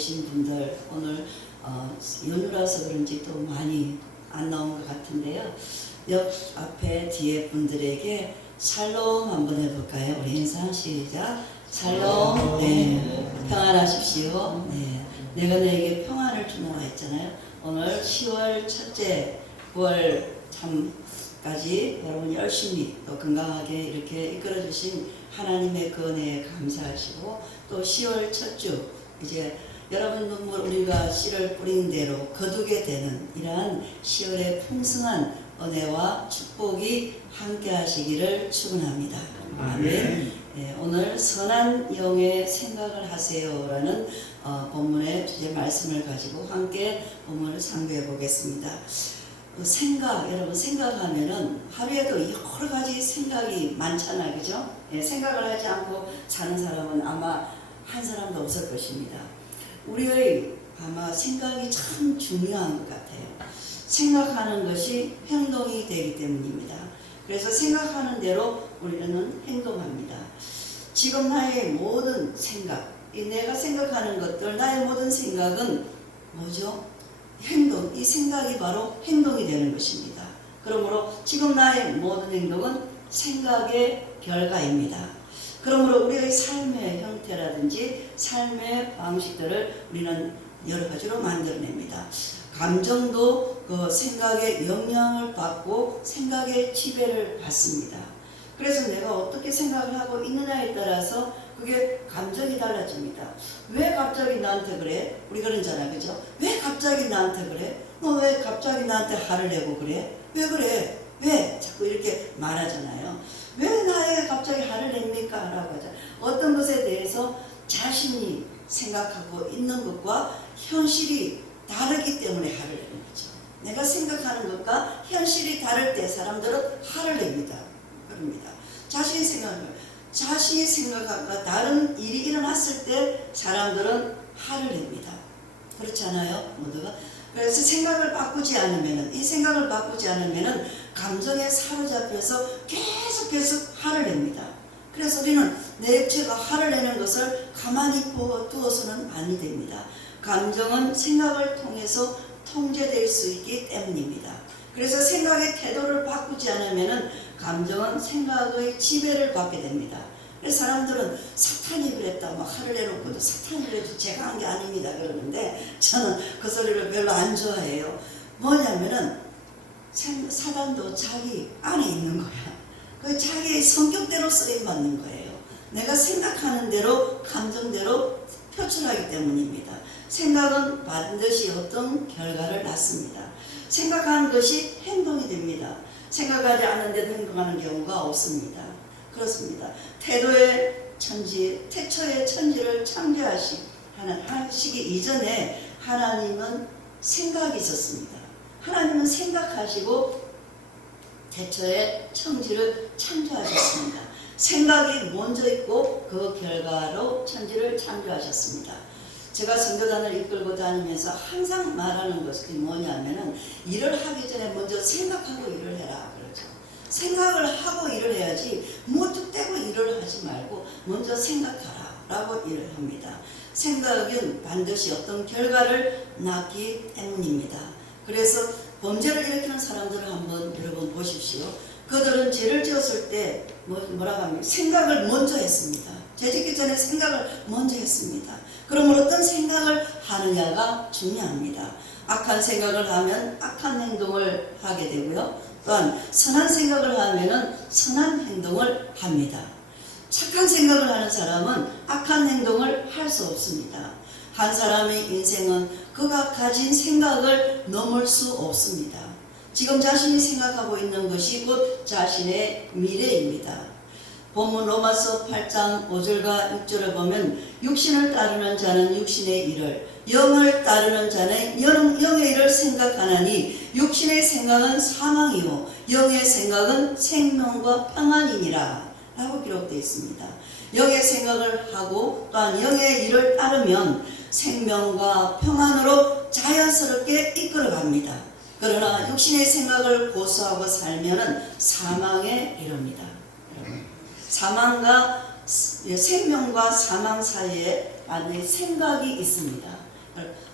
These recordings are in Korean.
계신 분들 오늘 연휴라서 그런지 또 많이 안 나온 것 같은데요. 옆 앞에 뒤에 분들에게 샬롬 한번 해볼까요? 우리 인사 시작. 샬롬. 네, 평안하십시오. 네, 내가 너에게 평안을 주노라 했잖아요. 오늘 10월 첫째 9월 3까지 여러분 열심히 또 건강하게 이렇게 이끌어주신 하나님의 그 은혜에 감사하시고, 또 10월 첫 주 이제 여러분 눈물 우리가 씨를 뿌린 대로 거두게 되는 이러한 10월의 풍성한 은혜와 축복이 함께 하시기를 축원합니다. 아멘. 네, 오늘 선한 영의 생각을 하세요라는 본문의 주제 말씀을 가지고 함께 본문을 상고해 보겠습니다. 생각, 여러분 생각하면은 하루에도 여러 가지 생각이 많잖아요, 그죠? 예, 생각을 하지 않고 사는 사람은 아마 한 사람도 없을 것입니다. 우리의 아마 생각이 참 중요한 것 같아요. 생각하는 것이 행동이 되기 때문입니다. 그래서 생각하는 대로 우리는 행동합니다. 지금 나의 모든 생각, 내가 생각하는 것들, 나의 모든 생각은 뭐죠? 행동, 이 생각이 바로 행동이 되는 것입니다. 그러므로 지금 나의 모든 행동은 생각의 결과입니다. 그러므로 우리의 삶의 형태라든지 삶의 방식들을 우리는 여러 가지로 만들어냅니다. 감정도 그 생각의 영향을 받고 생각의 지배를 받습니다. 그래서 내가 어떻게 생각을 하고 있느냐에 따라서 그게 감정이 달라집니다. 왜 갑자기 나한테 그래? 우리 그러잖아, 그죠? 왜 갑자기 나한테 그래? 너 왜 갑자기 나한테 화를 내고 그래? 왜 그래? 왜? 자꾸 이렇게 말하잖아요. 왜 나에게 갑자기 화를 냅니까? 라고 하잖아요. 어떤 것에 대해서 자신이 생각하고 있는 것과 현실이 다르기 때문에 화를 내는 거죠. 내가 생각하는 것과 현실이 다를 때 사람들은 화를 냅니다. 그럽니다. 자신이 생각과 다른 일이 일어났을 때 사람들은 화를 냅니다. 그렇지 않아요? 모두가. 그래서 생각을 바꾸지 않으면은, 이 생각을 바꾸지 않으면은 감정에 사로잡혀서 계속 화를 냅니다. 그래서 우리는 내 육체가 화를 내는 것을 가만히 두어서는 아니 됩니다. 감정은 생각을 통해서 통제될 수 있기 때문입니다. 그래서 생각의 태도를 바꾸지 않으면은 감정은 생각의 지배를 받게 됩니다. 그래서 사람들은 사탄이 그랬다, 막 화를 내놓고도 사탄이 그래도 제가 한 게 아닙니다 그러는데, 저는 그 소리를 별로 안 좋아해요. 뭐냐면은 사단도 자기 안에 있는 거야. 그 자기의 성격대로 쓰임받는 거예요. 내가 생각하는 대로 감정대로 표출하기 때문입니다. 생각은 반드시 어떤 결과를 낳습니다. 생각하는 것이 행동이 됩니다. 생각하지 않는데도 행동하는 경우가 없습니다. 그렇습니다. 태초의 천지를 창조하시기 이전에 하나님은 생각이 있었습니다. 하나님은 생각하시고 태초의 천지를 창조하셨습니다. 생각이 먼저 있고 그 결과로 천지를 창조하셨습니다. 제가 선교단을 이끌고 다니면서 항상 말하는 것이 뭐냐면은, 일을 하기 전에 먼저 생각하고 일을 해라 그러죠. 생각을 하고 일을 해야지 무턱대고 일을 하지 말고 먼저 생각하라 라고 일을 합니다. 생각은 반드시 어떤 결과를 낳기 때문입니다. 그래서 범죄를 일으키는 사람들을 한번 여러분 보십시오. 그들은 죄를 지었을 때 뭐라고 합니까? 생각을 먼저 했습니다. 죄 짓기 전에 생각을 먼저 했습니다. 그럼 어떤 생각을 하느냐가 중요합니다. 악한 생각을 하면 악한 행동을 하게 되고요. 또한 선한 생각을 하면은 선한 행동을 합니다. 착한 생각을 하는 사람은 악한 행동을 할 수 없습니다. 한 사람의 인생은 그가 가진 생각을 넘을 수 없습니다. 지금 자신이 생각하고 있는 것이 곧 자신의 미래입니다. 본문 로마서 8장 5절과 6절을 보면, 육신을 따르는 자는 육신의 일을, 영을 따르는 자는 영의 일을 생각하나니 육신의 생각은 사망이요 영의 생각은 생명과 평안이니라 라고 기록되어 있습니다. 영의 생각을 하고 또한 영의 일을 따르면 생명과 평안으로 자연스럽게 이끌어갑니다. 그러나 육신의 생각을 고수하고 살면은 사망에 이릅니다. 생명과 사망 사이에 안에 생각이 있습니다.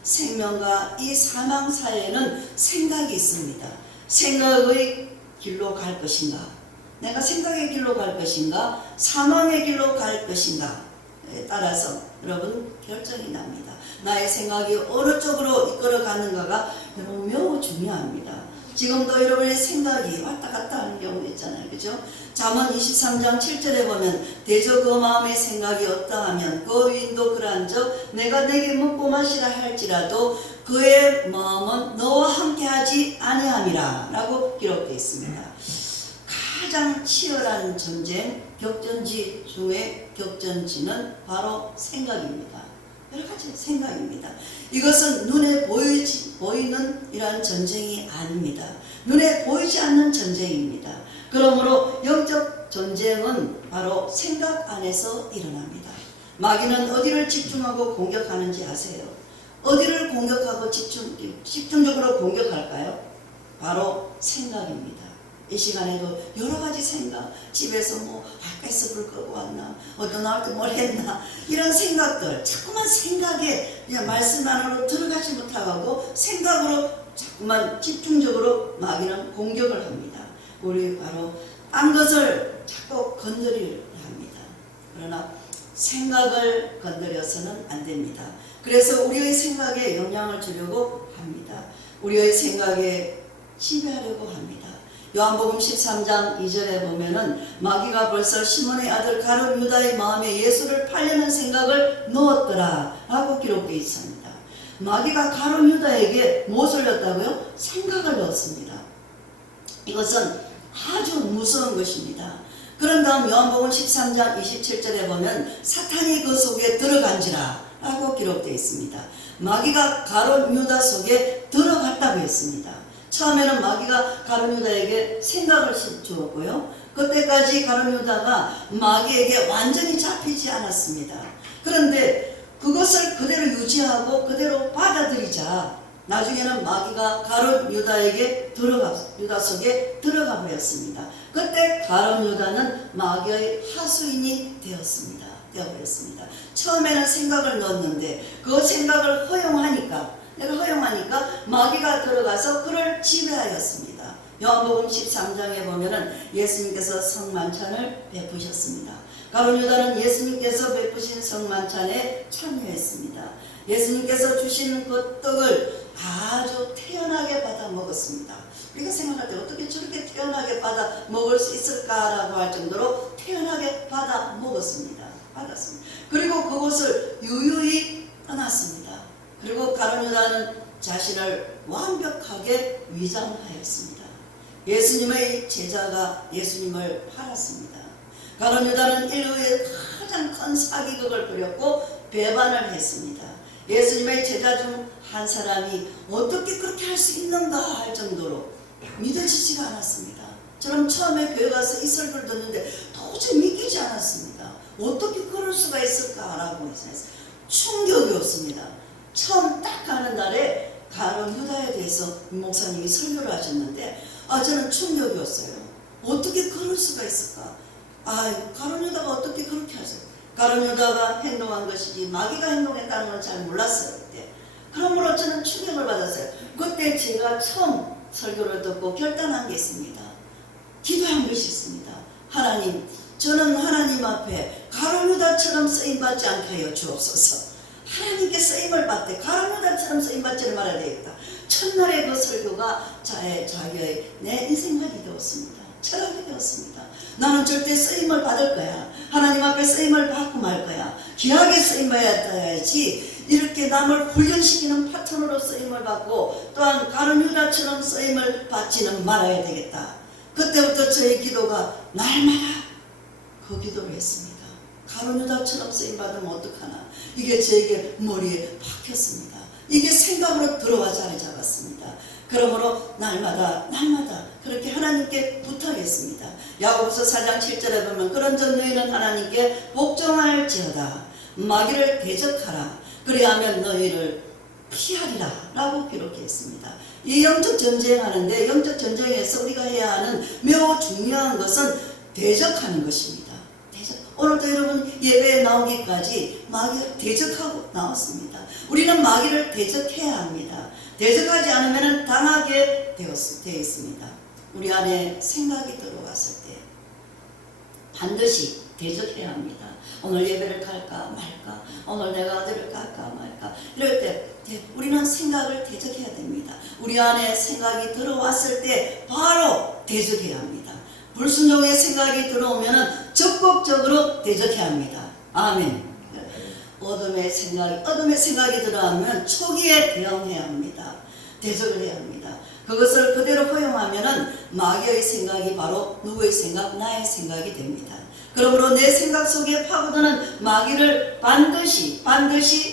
생명과 이 사망 사이에는 생각이 있습니다. 생각의 길로 갈 것인가, 내가 생각의 길로 갈 것인가, 사망의 길로 갈 것인가에 따라서 여러분 결정이 납니다. 나의 생각이 어느 쪽으로 이끌어 가는가가 여러분 매우 중요합니다. 지금도 여러분의 생각이 왔다 갔다 하는 경우 있잖아요. 그죠? 잠언 23장 7절에 보면 대저 그 마음의 생각이 어떠하면 그 위인도 그러한즉 내가 내게 먹고 마시라 할지라도 그의 마음은 너와 함께하지 아니함이라 라고 기록되어 있습니다. 가장 치열한 전쟁, 격전지 중에 격전지는 바로 생각입니다. 여러 가지 생각입니다. 이것은 눈에 보이는 이러한 전쟁이 아닙니다. 눈에 보이지 않는 전쟁입니다. 그러므로 영적 전쟁은 바로 생각 안에서 일어납니다. 마귀는 어디를 집중하고 공격하는지 아세요? 어디를 공격하고 집중적으로 공격할까요? 바로 생각입니다. 이 시간에도 여러 가지 생각, 집에서 뭐 밖에서 불 끄고 왔나, 어디 나올 때 뭘 했나, 이런 생각들, 자꾸만 생각에 그냥 말씀 안으로 들어가지 못하고 생각으로 자꾸만 집중적으로 마귀는 공격을 합니다. 우리 바로 딴 것을 자꾸 건드리려 합니다. 그러나 생각을 건드려서는 안 됩니다. 그래서 우리의 생각에 영향을 주려고 합니다. 우리의 생각에 지배하려고 합니다. 요한복음 13장 2절에 보면은 마귀가 벌써 시몬의 아들 가룟 유다의 마음에 예수를 팔려는 생각을 넣었더라 라고 기록되어 있습니다. 마귀가 가룟 유다에게 무엇을 넣었다고요? 생각을 넣었습니다. 이것은 아주 무서운 것입니다. 그런 다음 요한복음 13장 27절에 보면 사탄이 그 속에 들어간지라 라고 기록되어 있습니다. 마귀가 가룟 유다 속에 들어갔다고 했습니다. 처음에는 마귀가 가룟 유다에게 생각을 주었고요. 그때까지 가룟 유다가 마귀에게 완전히 잡히지 않았습니다. 그런데 그것을 그대로 유지하고 그대로 받아들이자 나중에는 마귀가 가룟 유다에게 유다 속에 들어가 버렸습니다. 그때 가룟 유다는 마귀의 하수인이 되어버렸습니다. 처음에는 생각을 넣었는데 그 생각을 허용하니까 마귀가 들어가서 그를 지배하였습니다. 요한복음 13장에 보면은 예수님께서 성만찬을 베푸셨습니다. 가룟 유다는 예수님께서 베푸신 성만찬에 참여했습니다. 예수님께서 주시는 그 떡을 아주 태연하게 받아 먹었습니다. 우리가 생각할 때 어떻게 저렇게 태연하게 받아 먹을 수 있을까라고 할 정도로 태연하게 받아 먹었습니다. 그리고 그곳을 유유히 떠났습니다. 그리고 가룟 유다는 자신을 완벽하게 위장하였습니다. 예수님의 제자가 예수님을 팔았습니다. 가룟 유다는 인류의 가장 큰 사기극을 부렸고 배반을 했습니다. 예수님의 제자 중 한 사람이 어떻게 그렇게 할 수 있는가 할 정도로 믿어지지가 않았습니다. 저는 처음에 교회 가서 이 설교를 듣는데 도저히 믿기지 않았습니다. 어떻게 그럴 수가 있을까라고 했어요. 충격이었습니다. 처음 딱 가는 날에 가룟 유다에 대해서 목사님이 설교를 하셨는데 저는 충격이었어요. 어떻게 그럴 수가 있을까? 가룟 유다가 어떻게 그렇게 하죠? 가룟 유다가 행동한 것이지 마귀가 행동했다는 걸 잘 몰랐어요. 그때. 그러므로 저는 충격을 받았어요. 그때 제가 처음 설교를 듣고 결단한 게 있습니다. 기도한 것이 있습니다. 하나님, 저는 하나님 앞에 가룟 유다처럼 쓰임받지 않게 하여 주옵소서. 하나님께 쓰임을 받되 가룟 유다처럼 쓰임받지를 말아야 되겠다. 첫날의 그 설교가 자기의 내 인생관이 되었습니다. 철학이 되었습니다. 나는 절대 쓰임을 받을 거야. 하나님 앞에 쓰임을 받고 말 거야. 귀하게 쓰임받아야지 이렇게 남을 훈련시키는 파트너로 쓰임을 받고 또한 가룟 유다처럼 쓰임을 받지는 말아야 되겠다. 그때부터 저의 기도가 날마다 그 기도를 했습니다. 가룟 유다처럼 쓰임받으면 어떡하나. 이게 저에게 머리에 박혔습니다. 이게 생각으로 들어와 자리 잡았습니다. 그러므로 날마다 그렇게 하나님께 부탁했습니다. 야고보서 4장 7절에 보면 그런즉 너희는 하나님께 복종할지어다. 마귀를 대적하라. 그리하면 너희를 피하리라 라고 기록했습니다. 이 영적 전쟁하는데 영적 전쟁에서 우리가 해야 하는 매우 중요한 것은 대적하는 것입니다. 오늘도 여러분 예배에 나오기까지 마귀를 대적하고 나왔습니다. 우리는 마귀를 대적해야 합니다. 대적하지 않으면 당하게 되어 있습니다. 우리 안에 생각이 들어왔을 때 반드시 대적해야 합니다. 오늘 예배를 갈까 말까, 오늘 내가 어디를 갈까 말까, 이럴 때 우리는 생각을 대적해야 됩니다. 우리 안에 생각이 들어왔을 때 바로 대적해야 합니다. 불순종의 생각이 들어오면 적극적으로 대적해야 합니다. 아멘. 어둠의 생각이 들어오면 초기에 대응해야 합니다. 대적을 해야 합니다. 그것을 그대로 허용하면 마귀의 생각이 바로 누구의 생각? 나의 생각이 됩니다. 그러므로 내 생각 속에 파고드는 마귀를 반드시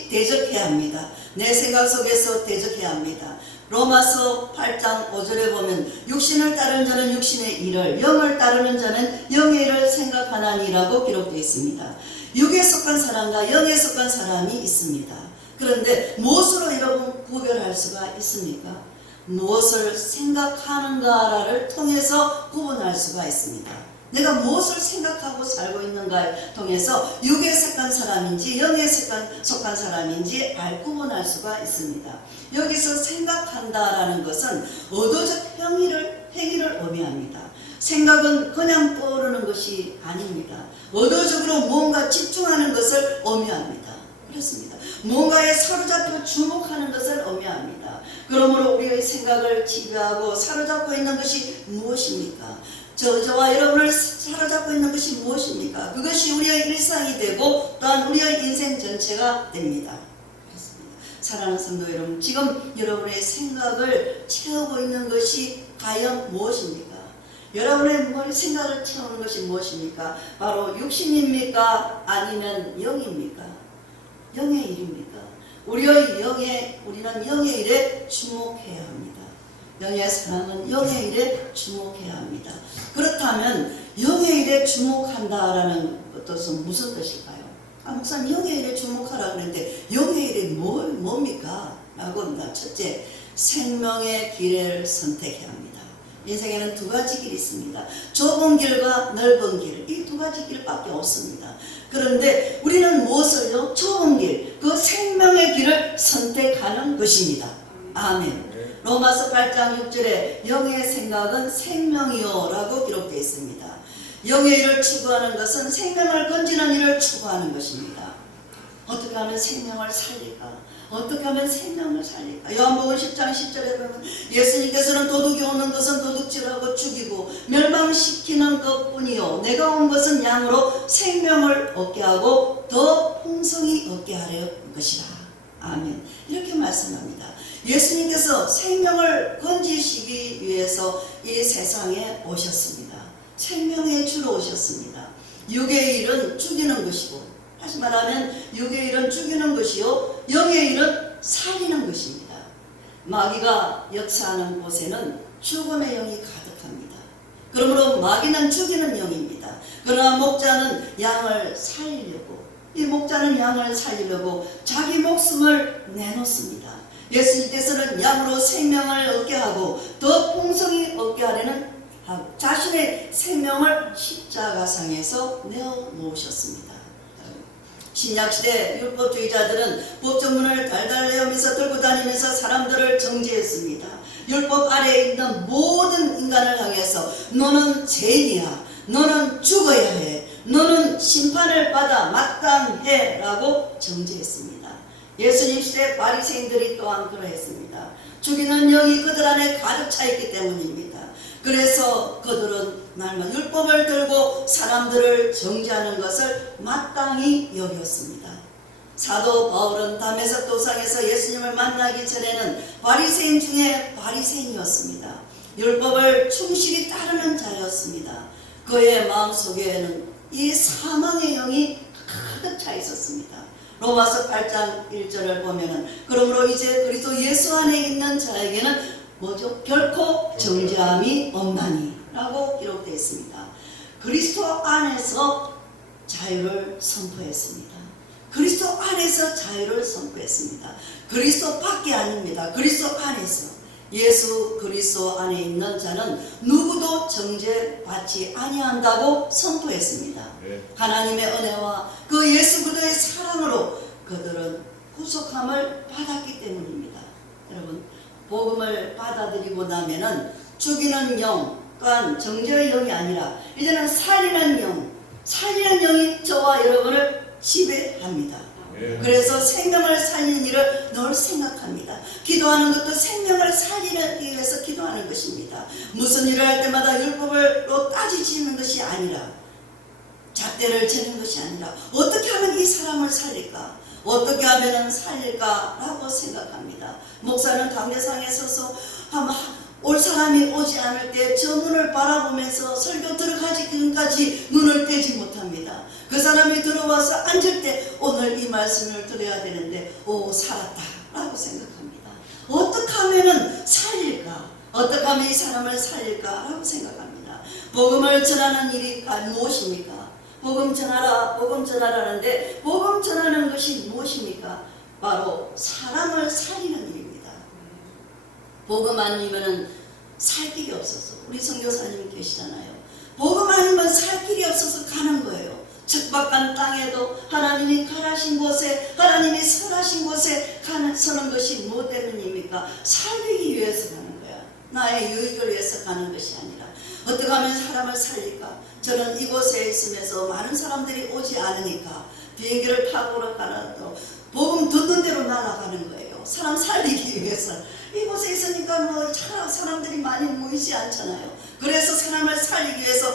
대적해야 합니다. 내 생각 속에서 대적해야 합니다. 로마서 8장 5절에 보면 육신을 따르는 자는 육신의 일을, 영을 따르는 자는 영의 일을 생각하나니라고 기록되어 있습니다. 육에 속한 사람과 영에 속한 사람이 있습니다. 그런데 무엇으로 여러분 구별할 수가 있습니까? 무엇을 생각하는가를 통해서 구분할 수가 있습니다. 내가 무엇을 생각하고 살고 있는가를 통해서 육에 속한 사람인지 영에 속한 사람인지 구분할 수가 있습니다. 여기서 생각한다라는 것은 의도적 행위를 의미합니다. 생각은 그냥 떠오르는 것이 아닙니다. 의도적으로 무언가 집중하는 것을 의미합니다. 그렇습니다. 무언가에 사로잡혀 주목하는 것을 의미합니다. 그러므로 우리의 생각을 지배하고 사로잡고 있는 것이 무엇입니까? 저와 여러분을 사로잡고 있는 것이 무엇입니까? 그것이 우리의 일상이 되고 또한 우리의 인생 전체가 됩니다. 그렇습니다. 사랑하는 성도 여러분, 지금 여러분의 생각을 채우고 있는 것이 과연 무엇입니까? 여러분의 머리 생각을 채우는 것이 무엇입니까? 바로 육신입니까? 아니면 영입니까? 영의 일입니까? 우리는 영의 일에 주목해야 합니다. 영의 사람은 영의 일에 주목해야 합니다. 그렇다면 영의 일에 주목한다라는 뜻은 무슨 뜻일까요? 목사님 영의 일에 주목하라 그랬는데 영의 일이 뭡니까? 라고 합니다. 첫째, 생명의 길을 선택해야 합니다. 인생에는 두 가지 길이 있습니다. 좁은 길과 넓은 길, 이 두 가지 길밖에 없습니다. 그런데 우리는 무엇을요? 좁은 길, 그 생명의 길을 선택하는 것입니다. 아멘. 로마서 8장 6절에 영의 생각은 생명이요 라고 기록되어 있습니다. 영의 일을 추구하는 것은 생명을 건지는 일을 추구하는 것입니다. 어떻게 하면 생명을 살릴까? 어떻게 하면 생명을 살릴까? 요한복음 10장 10절에 보면 예수님께서는 도둑이 오는 것은 도둑질하고 죽이고 멸망시키는 것뿐이요 내가 온 것은 양으로 생명을 얻게 하고 더 풍성히 얻게 하려 것이라. 아멘. 이렇게 말씀합니다. 예수님께서 생명을 건지시기 위해서 이 세상에 오셨습니다. 생명의 주로 오셨습니다. 육의 일은 죽이는 것이고, 다시 말하면 육의 일은 죽이는 것이요 영의 일은 살리는 것입니다. 마귀가 역사하는 곳에는 죽음의 영이 가득합니다. 그러므로 마귀는 죽이는 영입니다. 그러나 목자는 양을 살리려고, 이 목자는 양을 살리려고 자기 목숨을 내놓습니다. 예수님께서는 양으로 생명을 얻게 하고 더 풍성히 얻게 하려는 자신의 생명을 십자가상에서 내어놓으셨습니다. 신약시대 율법주의자들은 법조문을 달달 내으면서 들고 다니면서 사람들을 정죄했습니다. 율법 아래에 있는 모든 인간을 향해서 너는 죄인이야, 너는 죽어야 해, 너는 심판을 받아 마땅해 라고 정죄했습니다. 예수님 시대 바리새인들이 또한 그러했습니다. 죽이는 영이 그들 안에 가득 차 있기 때문입니다. 그래서 그들은 날마다 율법을 들고 사람들을 정죄하는 것을 마땅히 여겼습니다. 사도 바울은 다메섹 도상에서 예수님을 만나기 전에는 바리새인 중에 바리새인이었습니다. 율법을 충실히 따르는 자였습니다. 그의 마음속에는 이 사망의 영이 가득 차 있었습니다. 로마서 8장 1절을 보면은 그러므로 이제 그리스도 예수 안에 있는 자에게는 뭐죠? 결코 정죄함이 없나니 라고 기록되어 있습니다. 그리스도 안에서 자유를 선포했습니다. 그리스도 안에서 자유를 선포했습니다. 그리스도 밖에 아닙니다. 그리스도 안에서. 예수 그리스도 안에 있는 자는 누구도 정죄받지 아니한다고 선포했습니다. 하나님의 은혜와 그 예수 그리스도의 사랑으로 그들은 구속함을 받았기 때문입니다. 여러분, 복음을 받아들이고 나면은 죽이는 영 또한 정죄의 영이 아니라 이제는 살리는 영이 저와 여러분을 지배합니다. 그래서 생명을 살리는 일을 늘 생각합니다. 기도하는 것도 생명을 살리기 위해서 기도하는 것입니다. 무슨 일을 할 때마다 율법으로 따지지는 것이 아니라, 잣대를 재는 것이 아니라 어떻게 하면 이 사람을 살릴까, 어떻게 하면 살릴까라고 생각합니다. 목사는 강대상에 서서 올 사람이 오지 않을 때 저 문을 바라보면서 설교 들어가기 전까지 눈을 떼지 못합니다. 그 사람이 들어와서 앉을 때 오늘 이 말씀을 들어야 되는데 살았다 라고 생각합니다. 어떻게 하면 살릴까, 어떻게 하면 이 사람을 살릴까 라고 생각합니다. 복음을 전하는 일이 무엇입니까? 복음 전하라, 복음 전하라는데 복음 전하는 것이 무엇입니까? 바로 사람을 살리는 일입니다. 복음 아니면은 살 길이 없어서, 우리 선교사님 계시잖아요. 복음 아니면 살 길이 없어서 가는 거예요. 척박한 땅에도 하나님이 가라신 곳에, 하나님이 설하신 곳에 서는 것이 뭐 때문입니까? 살기 위해서 가는 거야. 나의 유익을 위해서 가는 것이 아니라 어떻게 하면 사람을 살릴까? 저는 이곳에 있으면서 많은 사람들이 오지 않으니까 비행기를 타고 가라도 복음 듣는 대로 날아가는 거예요. 사람 살리기 위해서. 이곳에 있으니까 사람들이 많이 모이지 않잖아요. 그래서 사람을 살리기 위해서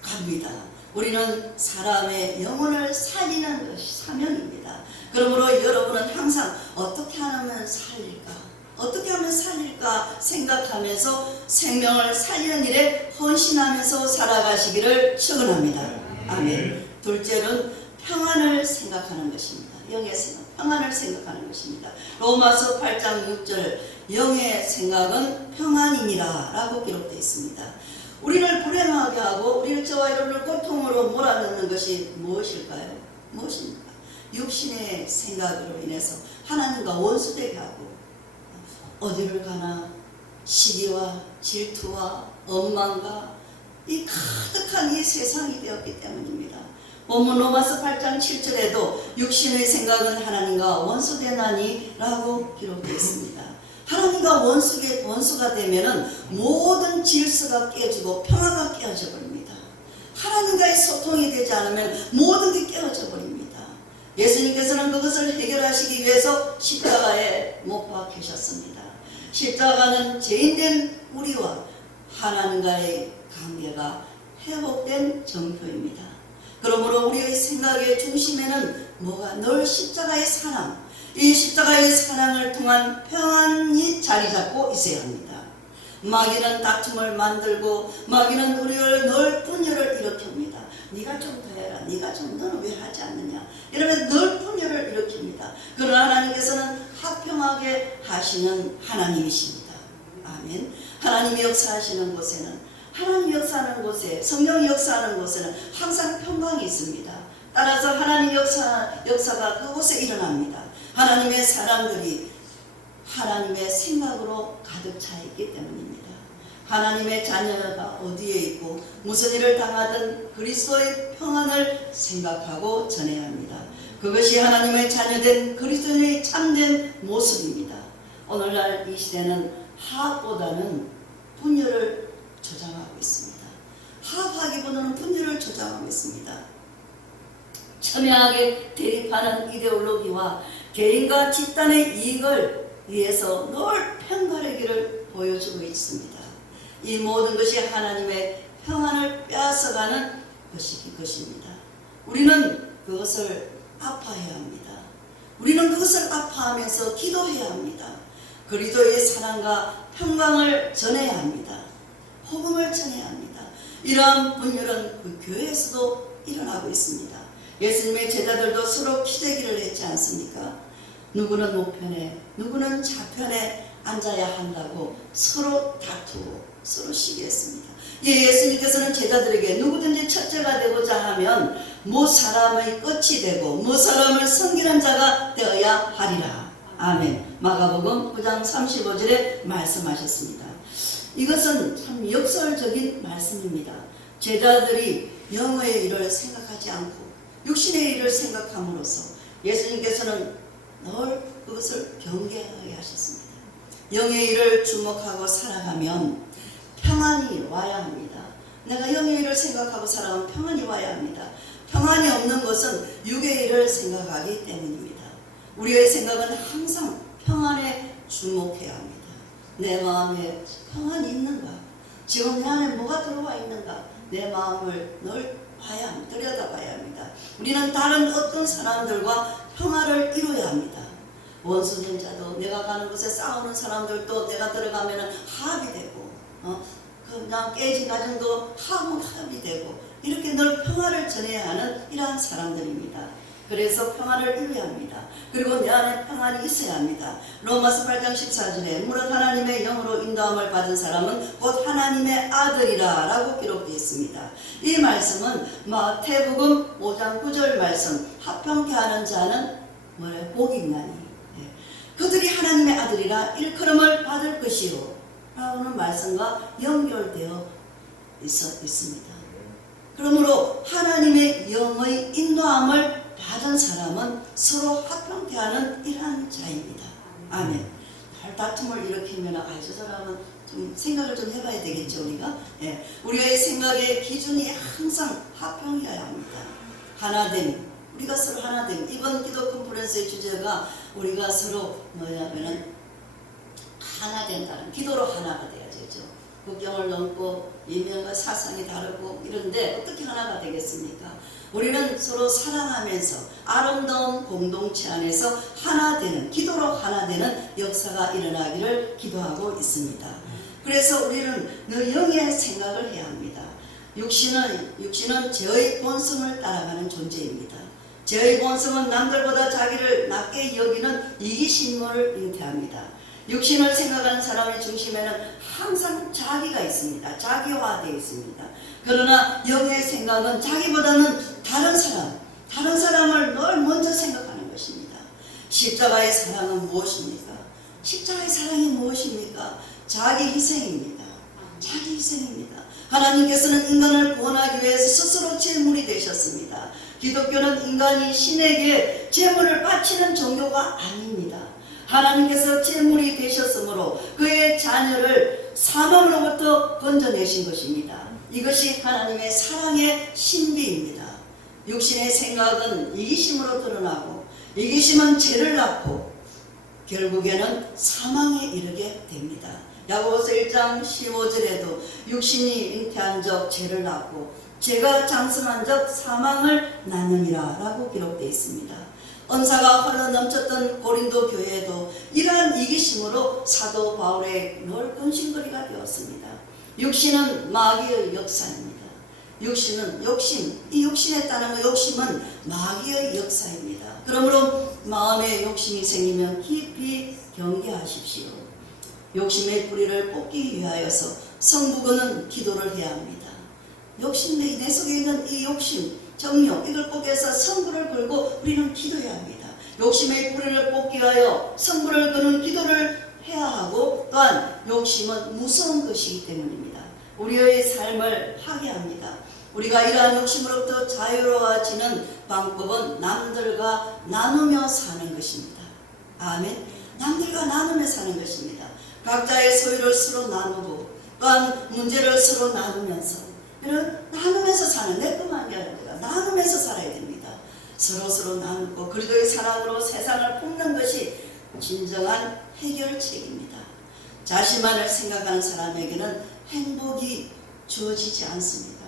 갑니다. 우리는 사람의 영혼을 살리는 것이 사명입니다. 그러므로 여러분은 항상 어떻게 하면 살릴까, 어떻게 하면 살릴까 생각하면서 생명을 살리는 일에 헌신하면서 살아가시기를 축원합니다. 아멘. 둘째는 평안을 생각하는 것입니다. 영의 생각, 평안을 생각하는 것입니다. 로마서 8장 6절, 영의 생각은 평안이니라 라고 기록되어 있습니다. 우리를 불행하게 하고 우리를 저와 여러분을 고통으로 몰아넣는 것이 무엇일까요? 무엇입니까? 육신의 생각으로 인해서 하나님과 원수되게 하고, 어디를 가나 시기와 질투와 원망과 이 가득한 이 세상이 되었기 때문입니다. 본문 로마서 8장 7절에도 육신의 생각은 하나님과 원수되나니 라고 기록되어 있습니다. 하나님과 원수가 되면은 모든 질서가 깨지고 평화가 깨어져 버립니다. 하나님과의 소통이 되지 않으면 모든 게 깨어져 버립니다. 예수님께서는 그것을 해결하시기 위해서 십자가에 못 박히셨습니다. 십자가는 죄인된 우리와 하나님과의 관계가 회복된 정표입니다. 그러므로 우리의 생각의 중심에는 뭐가 늘 십자가의 사랑, 이 십자가의 사랑을 통한 평안이 자리 잡고 있어야 합니다. 마귀는 다툼을 만들고 마귀는 우리를 늘 분열을 일으킵니다. 네가 좀 더 해라, 네가 좀, 너는 왜 하지 않느냐, 이러면 늘 분열을 일으킵니다. 그러나 하나님께서는 화평하게 하시는 하나님이십니다. 아멘. 하나님이 역사하시는 곳에는, 하나님이 역사하는 곳에, 성령이 역사하는 곳에는 항상 평강이 있습니다. 따라서 하나님의 역사가 그곳에 일어납니다. 하나님의 사람들이 하나님의 생각으로 가득 차 있기 때문입니다. 하나님의 자녀가 어디에 있고 무슨 일을 당하든 그리스도의 평안을 생각하고 전해야 합니다. 그것이 하나님의 자녀된 그리스도인의 참된 모습입니다. 오늘날 이 시대는 화합보다는 분열을 조장하고 있습니다. 화합하기보다는 분열을 조장하고 있습니다. 첨예하게 대립하는 이데올로기와 개인과 집단의 이익을 위해서 늘 편가르기를 보여주고 있습니다. 이 모든 것이 하나님의 평안을 빼앗아가는 것입니다. 우리는 그것을 아파해야 합니다. 우리는 그것을 아파하면서 기도해야 합니다. 그리스도의 사랑과 평강을 전해야 합니다. 복음을 전해야 합니다. 이러한 분열은 그 교회에서도 일어나고 있습니다. 예수님의 제자들도 서로 기대기를 했지 않습니까? 누구는 우편에, 누구는 좌편에 앉아야 한다고 서로 다투고 서로 시기했습니다. 예수님께서는 제자들에게 누구든지 첫째가 되고자 하면 모 사람의 끝이 되고 모 사람을 섬기는 자가 되어야 하리라. 아멘. 마가복음 9장 35절에 말씀하셨습니다. 이것은 참 역설적인 말씀입니다. 제자들이 영의 일을 생각하지 않고 육신의 일을 생각함으로써 예수님께서는 늘 그것을 경계하게 하셨습니다. 영의 일을 주목하고 살아가면 평안이 와야 합니다. 내가 영의 일을 생각하고 살아가면 평안이 와야 합니다. 평안이 없는 것은 육의 일을 생각하기 때문입니다. 우리의 생각은 항상 평안에 주목해야 합니다. 내 마음에 평안이 있는가? 지금 내 안에 뭐가 들어와 있는가? 내 마음을 늘 봐야 합니다. 들여다봐야 합니다. 우리는 다른 어떤 사람들과 평화를 이루어야 합니다. 원수된 자도, 내가 가는 곳에 싸우는 사람들도 내가 들어가면 합이 되고, 그냥 깨진 가정도 합이 되고, 이렇게 늘 평화를 전해야 하는 이러한 사람들입니다. 그래서 평안을 이루어야 합니다. 그리고 내 안에 평안이 있어야 합니다. 로마서 8장 14절에 무릇 하나님의 영으로 인도함을 받은 사람은 곧 하나님의 아들이라 라고 기록되어 있습니다. 이 말씀은 마태복음 5장 9절 말씀, 합평케 하는 자는 뭐래요? 복이 있나니 그들이 하나님의 아들이라 일컬음을 받을 것이요 라는 말씀과 연결되어 있습니다. 그러므로 하나님의 영의 인도함을 받은 사람은 서로 합평케 하는 이러한 자입니다. 아멘. 다툼을 일으키면 저 사람은 좀 생각을 좀 해봐야 되겠죠. 우리의 생각의 기준이 항상 합평이어야 합니다. 하나됨, 우리가 서로 하나됨. 이번 기도 컨퍼런스의 주제가 우리가 서로 뭐냐면은 하나 된다는, 기도로 하나가 돼야죠. 국경을 넘고 이면과 사상이 다르고 이런데 어떻게 하나가 되겠습니까? 우리는 서로 사랑하면서 아름다운 공동체 안에서 하나 되는, 기도로 하나 되는 역사가 일어나기를 기도하고 있습니다. 그래서 우리는 늘 영의 생각을 해야 합니다. 육신은 죄의 본성을 따라가는 존재입니다. 죄의 본성은 남들보다 자기를 낮게 여기는 이기심을 잉태합니다. 육신을 생각하는 사람의 중심에는 항상 자기가 있습니다. 자기화되어 있습니다. 그러나 영의 생각은 자기보다는 다른 사람을 늘 먼저 생각하는 것입니다. 십자가의 사랑은 무엇입니까? 십자가의 사랑이 무엇입니까? 자기 희생입니다. 자기 희생입니다. 하나님께서는 인간을 구원하기 위해서 스스로 제물이 되셨습니다. 기독교는 인간이 신에게 제물을 바치는 종교가 아닙니다. 하나님께서 제물이 되셨으므로 그의 자녀를 사망으로부터 건져내신 것입니다. 이것이 하나님의 사랑의 신비입니다. 육신의 생각은 이기심으로 드러나고 이기심은 죄를 낳고 결국에는 사망에 이르게 됩니다. 야고보서 1장 15절에도 육신이 잉태한 적 죄를 낳고 죄가 장성한 적 사망을 낳느니라 라고 기록되어 있습니다. 은사가 흘러 넘쳤던 고린도 교회에도 이러한 이기심으로 사도 바울의 늘 근심거리가 되었습니다. 육신은 마귀의 역사입니다. 육신은 욕심, 이 욕심에 따른 욕심은 마귀의 역사입니다. 그러므로 마음에 욕심이 생기면 깊이 경계하십시오. 욕심의 뿌리를 뽑기 위하여서 성부고는 기도를 해야 합니다. 욕심, 내 속에 있는 이 욕심, 정욕, 이걸 뽑기위해서 성부를 걸고 우리는 기도해야 합니다. 욕심의 뿌리를 뽑기 위하여 성부를 거는 기도를 해야 하고, 또한 욕심은 무서운 것이기 때문입니다. 우리의 삶을 파괴합니다. 우리가 이러한 욕심으로부터 자유로워지는 방법은 남들과 나누며 사는 것입니다. 아멘. 남들과 나누며 사는 것입니다. 각자의 소유를 서로 나누고, 또한 문제를 서로 나누면서, 나누면서 사는, 내 것만이 아니라 나누면서 살아야 됩니다. 서로 나누고 그리도의 사랑으로 세상을 품는 것이 진정한 해결책입니다. 자신만을 생각하는 사람에게는 행복이 주어지지 않습니다.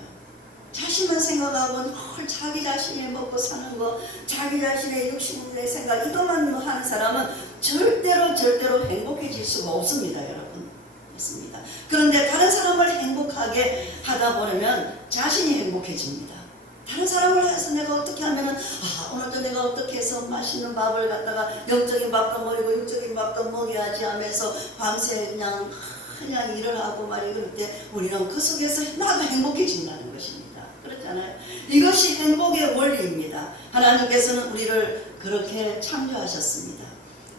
자신만 생각하고 자기 자신이 먹고 사는 거, 자기 자신의 욕심의 생각, 이것만 하는 사람은 절대로 행복해질 수가 없습니다. 여러분, 있습니다. 그런데 다른 사람을 행복하게 하다 보면 자신이 행복해집니다. 다른 사람을 해서 내가 어떻게 하면은, 오늘도 내가 어떻게 해서 맛있는 밥을 갖다가 영적인 밥도 먹이고 육적인 밥도 먹여야지 하면서 밤새 그냥 일을 하고 그럴 때 우리는 그 속에서 나가 행복해진다는 것입니다. 그렇잖아요. 이것이 행복의 원리입니다. 하나님께서는 우리를 그렇게 창조하셨습니다.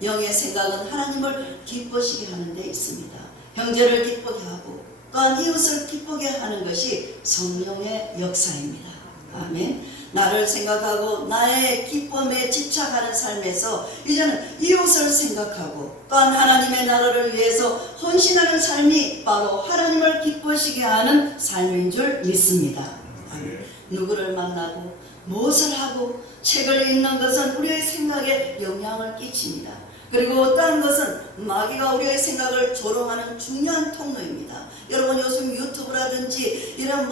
영의 생각은 하나님을 기쁘시게 하는 데 있습니다. 형제를 기쁘게 하고 또한 이웃을 기쁘게 하는 것이 성령의 역사입니다. 아멘. 나를 생각하고 나의 기쁨에 집착하는 삶에서 이제는 이웃을 생각하고 또한 하나님의 나라를 위해서 헌신하는 삶이 바로 하나님을 기쁘시게 하는 삶인 줄 믿습니다. 아멘. 누구를 만나고 무엇을 하고 책을 읽는 것은 우리의 생각에 영향을 끼칩니다. 그리고 다른 것은 마귀가 우리의 생각을 조롱하는 중요한 통로입니다. 여러분 요즘 유튜브라든지 이런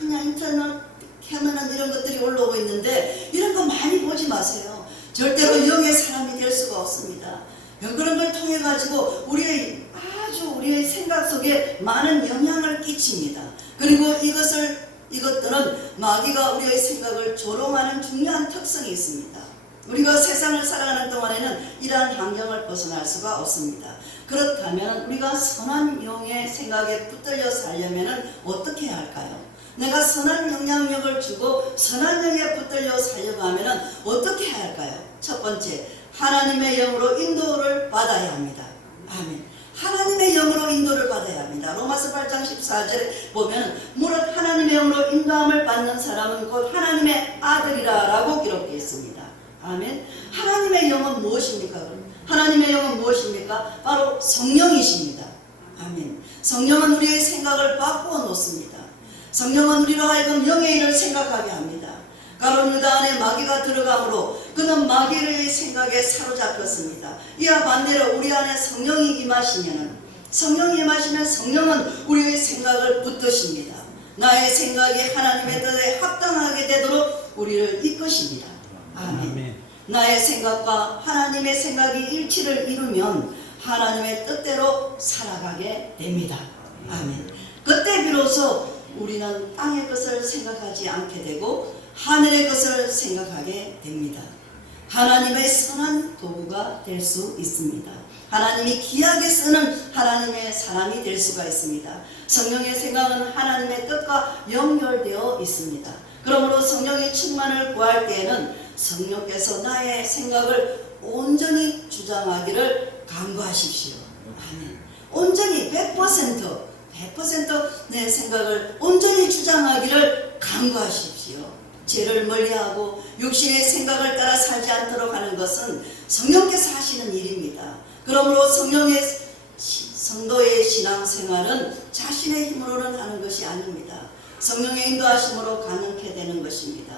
그냥 인터넷 캐면은 이런 것들이 올라오고 있는데 이런 거 많이 보지 마세요. 절대로 영의 사람이 될 수가 없습니다. 그런 걸 통해 가지고 우리의 생각 속에 많은 영향을 끼칩니다. 그리고 이것들은 마귀가 우리의 생각을 조롱하는 중요한 특성이 있습니다. 우리가 세상을 살아가는 동안에는 이러한 환경을 벗어날 수가 없습니다. 그렇다면 우리가 선한 영의 생각에 붙들려 살려면 어떻게 해야 할까요? 내가 선한 영향력을 주고 선한 영에 붙들려 살려고 하면 어떻게 해야 할까요? 첫 번째, 하나님의 영으로 인도를 받아야 합니다. 아멘. 하나님의 영으로 인도를 받아야 합니다. 로마서 8장 14절에 보면 무릇 하나님의 영으로 인도함을 받는 사람은 곧 하나님의 아들이라 라고 기록되어 있습니다. 아멘. 하나님의 영은 무엇입니까? 하나님의 영은 무엇입니까? 바로 성령이십니다. 아멘. 성령은 우리의 생각을 바꾸어 놓습니다. 성령은 우리로 하여금 영의 일을 생각하게 합니다. 가룟 유다 안에 마귀가 들어가므로 그는 마귀의 생각에 사로잡혔습니다. 이와 반대로 우리 안에 성령이 임하시면 성령은 우리의 생각을 붙드십니다. 나의 생각이 하나님의 뜻에 합당하게 되도록 우리를 이끄십니다. 아멘. 나의 생각과 하나님의 생각이 일치를 이루면 하나님의 뜻대로 살아가게 됩니다. 아멘. 그때 비로소 우리는 땅의 것을 생각하지 않게 되고 하늘의 것을 생각하게 됩니다. 하나님의 선한 도구가 될 수 있습니다. 하나님이 귀하게 쓰는 하나님의 사람이 될 수가 있습니다. 성령의 생각은 하나님의 뜻과 연결되어 있습니다. 그러므로 성령의 충만을 구할 때에는 성령께서 나의 생각을 온전히 주장하기를 간구하십시오. 아멘. 온전히 100% 내 생각을 온전히 주장하기를 간구하십시오. 죄를 멀리하고 육신의 생각을 따라 살지 않도록 하는 것은 성령께서 하시는 일입니다. 그러므로 성도의 신앙생활은 자신의 힘으로는 하는 것이 아닙니다. 성령의 인도하심으로 가능케 되는 것입니다.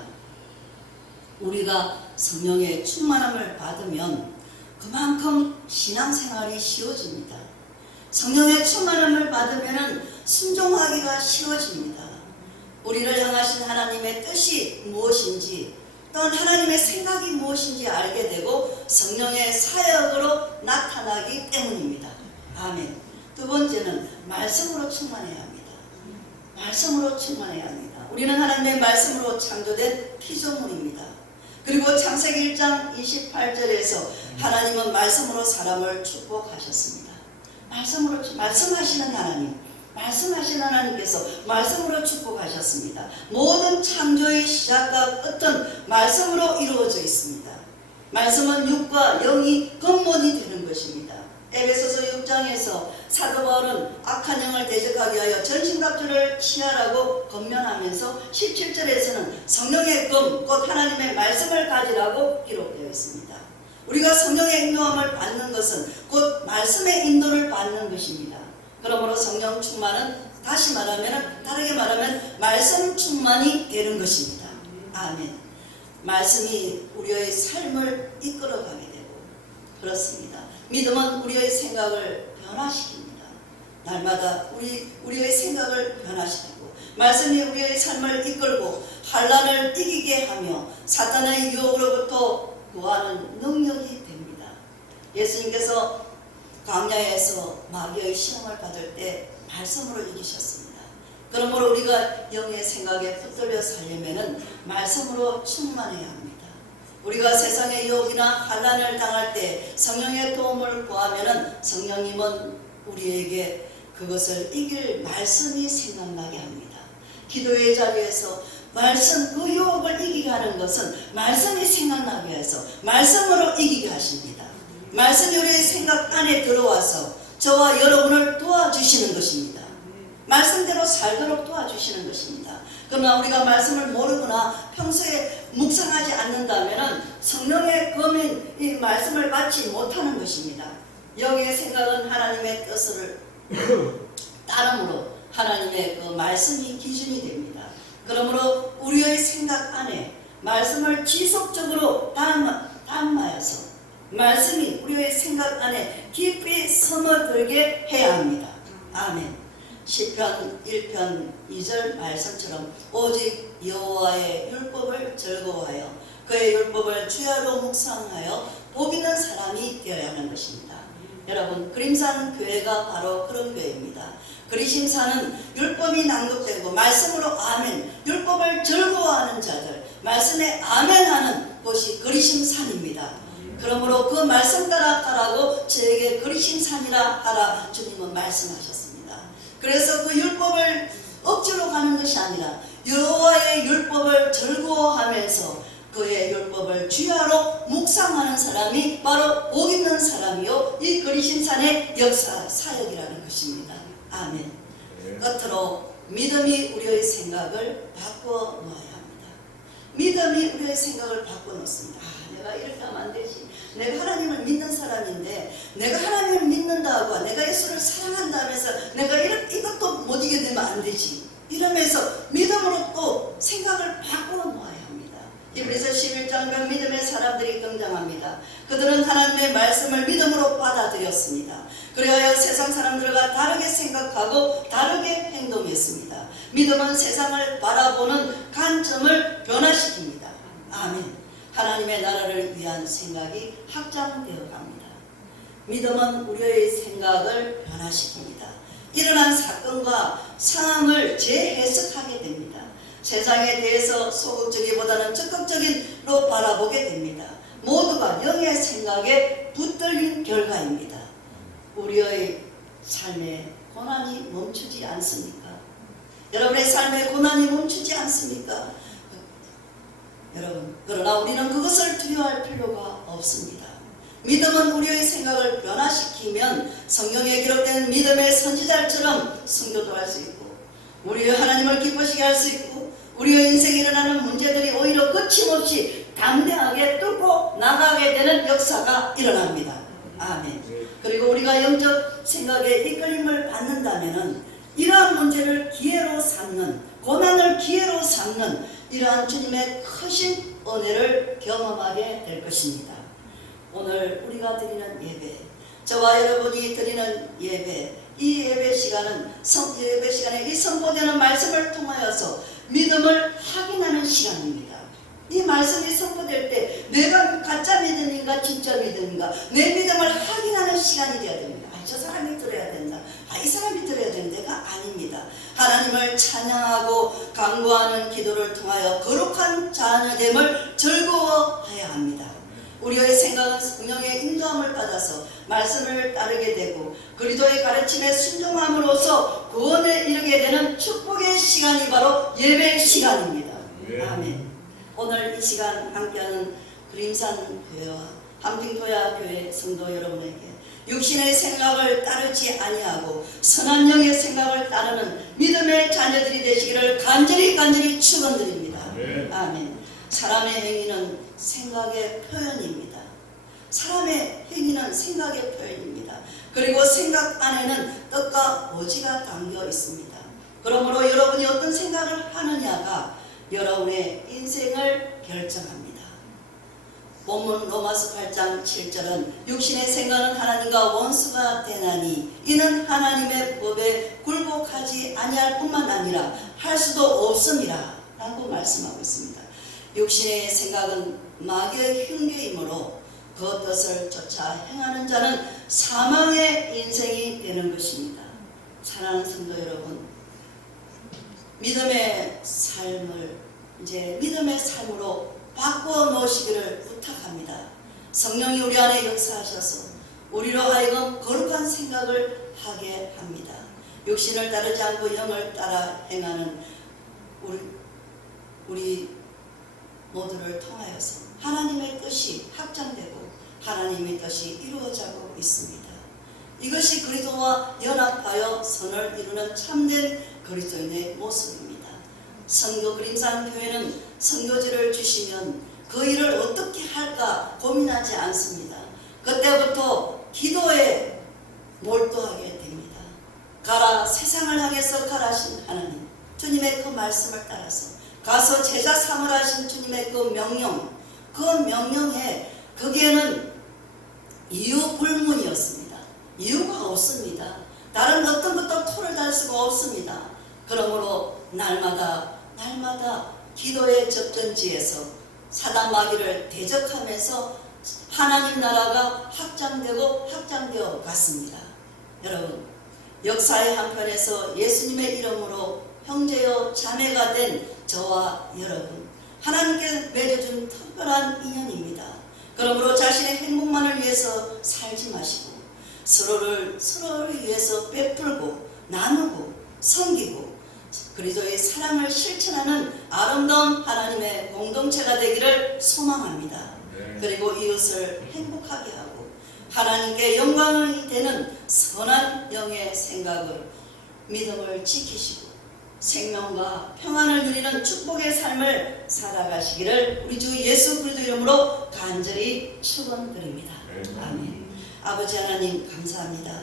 우리가 성령의 충만함을 받으면 그만큼 신앙생활이 쉬워집니다. 성령의 충만함을 받으면 순종하기가 쉬워집니다. 우리를 향하신 하나님의 뜻이 무엇인지 또한 하나님의 생각이 무엇인지 알게 되고 성령의 사역으로 나타나기 때문입니다. 아멘. 두 번째는 말씀으로 충만해야 합니다. 말씀으로 충만해야 합니다. 우리는 하나님의 말씀으로 창조된 피조물입니다. 그리고 창세기 1장 28절에서 하나님은 말씀으로 사람을 축복하셨습니다. 말씀하시는 하나님께서 말씀으로 축복하셨습니다. 모든 창조의 시작과 끝은 말씀으로 이루어져 있습니다. 말씀은 육과 영이 근본이 되는 것입니다. 에베소서 6장에서 사도 바울은 악한 영을 대적하기 위하여 전신갑주를 취하라고 권면하면서 17절에서는 성령의 금, 곧 하나님의 말씀을 가지라고 기록되어 있습니다. 우리가 성령의 인도함을 받는 것은 곧 말씀의 인도를 받는 것입니다. 그러므로 성령 충만은 다르게 말하면 말씀 충만이 되는 것입니다. 아멘. 말씀이 우리의 삶을 이끌어가게 되고 그렇습니다. 믿음은 우리의 생각을 변화시킵니다. 날마다 우리의 생각을 변화시키고 말씀이 우리의 삶을 이끌고 환난을 이기게 하며 사탄의 유혹으로부터 구하는 능력이 됩니다. 예수님께서 광야에서 마귀의 시험을 받을 때 말씀으로 이기셨습니다. 그러므로 우리가 영의 생각에 붙들려 살려면 말씀으로 충만해야 합니다. 우리가 세상의 유혹이나 환난을 당할 때 성령의 도움을 구하면 성령님은 우리에게 그것을 이길 말씀이 생각나게 합니다. 기도의 자리에서 그 유혹을 이기게 하는 것은 말씀이 생각나게 해서 말씀으로 이기게 하십니다. 말씀이 우리의 생각 안에 들어와서 저와 여러분을 도와주시는 것입니다. 말씀대로 살도록 도와주시는 것입니다. 그러나 우리가 말씀을 모르거나 평소에 묵상하지 않는다면 성령의 검인 이 말씀을 받지 못하는 것입니다. 여기의 생각은 하나님의 뜻을 따름으로 하나님의 그 말씀이 기준이 됩니다. 그러므로 우리의 생각 안에 말씀을 지속적으로 담아서 말씀이 우리의 생각 안에 깊이 스며들게 해야 합니다. 아멘. 시편 1편 2절 말씀처럼 오직 여호와의 율법을 즐거워하여 그의 율법을 주야로 묵상하여 복 있는 사람이 되어야 하는 것입니다. 여러분, 그림산 교회가 바로 그런 교회입니다. 그리심산은 율법이 낭독되고 말씀으로 아멘, 율법을 즐거워하는 자들, 말씀에 아멘하는 곳이 그리심산입니다. 그러므로 그 말씀 따라 가라고 저에게 그리심산이라 하라 주님은 말씀하셨습니다. 그래서 그 율법을 억지로 가는 것이 아니라 여호와의 율법을 즐거워하면서 그의 율법을 주야로 묵상하는 사람이 바로 복 있는 사람이요 이 그리심산의 역사 사역이라는 것입니다. 아멘. 끝으로 믿음이 우리의 생각을 바꿔 놓아야 합니다. 믿음이 우리의 생각을 바꿔 놓습니다. 내가 이렇게 하면 안 되지. 내가 하나님을 믿는 사람인데 내가 하나님을 믿는다고 내가 예수를 사랑한다 하면서 내가 이것도 못 이게 되면 안 되지. 이러면서 믿음으로 또 생각을 바꾸어 놓아야 합니다. 히브리서 11장 믿음의 사람들이 등장합니다. 그들은 하나님의 말씀을 믿음으로 받아들였습니다. 그리하여 세상 사람들과 다르게 생각하고 다르게 행동했습니다. 믿음은 세상을 바라보는 관점을 변화시킵니다. 아멘. 하나님의 나라를 위한 생각이 확장되어 갑니다. 믿음은 우리의 생각을 변화시킵니다. 일어난 사건과 상황을 재해석하게 됩니다. 세상에 대해서 소극적이보다는 적극적인로 바라보게 됩니다. 모두가 영의 생각에 붙들린 결과입니다. 우리의 삶의 고난이 멈추지 않습니까? 여러분의 삶의 고난이 멈추지 않습니까? 여러분, 그러나 우리는 그것을 두려워할 필요가 없습니다. 믿음은 우리의 생각을 변화시키면 성경에 기록된 믿음의 선지자처럼 순교도 할 수 있고 우리의 하나님을 기쁘시게 할 수 있고 우리의 인생에 일어나는 문제들이 오히려 거침없이 담대하게 뚫고 나가게 되는 역사가 일어납니다. 아멘. 그리고 우리가 영적 생각에 이끌림을 받는다면 이러한 문제를 기회로 삼는, 고난을 기회로 삼는 이러한 주님의 크신 은혜를 경험하게 될 것입니다. 오늘 우리가 드리는 예배, 저와 여러분이 드리는 예배, 이 예배 시간은 예배 시간에 이 선포되는 말씀을 통하여서 믿음을 확인하는 시간입니다. 이 말씀이 선포될 때 내가 가짜 믿음인가 진짜 믿음인가 내 믿음을 확인하는 시간이 되어야 됩니다. 저 사람이 들어야 된다. 이 사람이 들어야 되는데가 아닙니다. 하나님을 찬양하고 간구하는 기도를 통하여 거룩한 자녀됨을 즐거워해야 합니다. 우리의 생각은 성령의 인도함을 받아서 말씀을 따르게 되고 그리스도의 가르침에 순종함으로써 구원에 이르게 되는 축복의 시간이 바로 예배 시간입니다. 아멘. 오늘 이 시간 함께하는 그림산 교회와 함ting토야 교회 성도 여러분에게 육신의 생각을 따르지 아니하고 선한 영의 생각을 따르는 믿음의 자녀들이 되시기를 간절히 축원드립니다. 아멘. 사람의 행위는 생각의 표현입니다. 사람의 행위는 생각의 표현입니다. 그리고 생각 안에는 뜻과 오지가 담겨 있습니다. 그러므로 여러분이 어떤 생각을 하느냐가 여러분의 인생을 결정합니다. 본문 로마서 8장 7절은 육신의 생각은 하나님과 원수가 되나니 이는 하나님의 법에 굴복하지 아니할 뿐만 아니라 할 수도 없음이라 라고 말씀하고 있습니다. 육신의 생각은 마귀의 흉계이므로 그 뜻을 쫓아 행하는 자는 사망의 인생이 되는 것입니다. 사랑하는 성도 여러분, 믿음의 삶을 이제 믿음의 삶으로 바꾸어 놓으시기를 부탁합니다. 성령이 우리 안에 역사하셔서 우리로 하여금 거룩한 생각을 하게 합니다. 육신을 따르지 않고 영을 따라 행하는 우리 모두를 통하여서 하나님의 뜻이 확장되고 하나님의 뜻이 이루어지고 있습니다. 이것이 그리스도와 연합하여 선을 이루는 참된 그리스도인의 모습입니다. 선교 그림산 교회는 선교지를 주시면 그 일을 어떻게 할까 고민하지 않습니다. 그때부터 기도에 몰두하게 됩니다. 가라, 세상을 향해서 가라신 하나님, 주님의 그 말씀을 따라서 가서 제자 삼으라 하신 주님의 그 명령, 그 명령에 거기에는 이유 불문이었습니다. 이유가 없습니다. 다른 어떤 것도 토를 달 수가 없습니다. 그러므로 날마다 기도의 접전지에서 사단 마귀를 대적하면서 하나님 나라가 확장되어 갔습니다. 여러분, 역사의 한편에서 예수님의 이름으로 형제요 자매가 된 저와 여러분, 하나님께 맺어준 특별한 인연입니다. 그러므로 자신의 행복만을 위해서 살지 마시고 서로를 위해서 베풀고 나누고 섬기고 그리스도의 사랑을 실천하는 아름다운 하나님의 공동체가 되기를 소망합니다. 그리고 이웃을 행복하게 하고 하나님께 영광이 되는 선한 영의 생각을 믿음을 지키시고 생명과 평안을 누리는 축복의 삶을 살아가시기를 우리 주 예수 그리스도 이름으로 간절히 축원드립니다. 아멘. 아버지 하나님 감사합니다.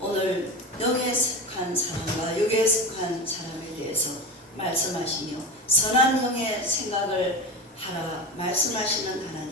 오늘 영에 속한 사람과 육에 속한 사람에 대해서 말씀하시며 선한 영의 생각을 하라 말씀하시는 하나님,